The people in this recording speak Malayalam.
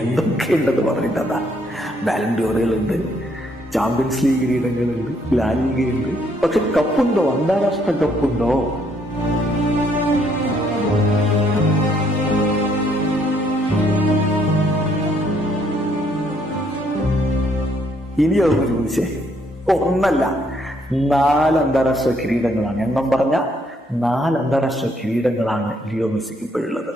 എന്തൊക്കെയുണ്ടെന്ന് പറഞ്ഞിട്ടതാ. ബാലൻഡിയോറുകളുണ്ട്, ചാമ്പ്യൻസ് ലീഗ് കിരീടങ്ങളുണ്ട്, ലാ ലീഗയുണ്ട്. പക്ഷെ കപ്പുണ്ടോ? അന്താരാഷ്ട്ര കപ്പുണ്ടോ? ഇനി അതൊന്ന് ചോദിച്ചേ. ഒന്നല്ല, 4 അന്താരാഷ്ട്ര കിരീടങ്ങളാണ്. എണ്ണം പറഞ്ഞ 4 അന്താരാഷ്ട്ര കിരീടങ്ങളാണ് ലിയോ മെസ്സിക്ക് ഇപ്പോഴുള്ളത്.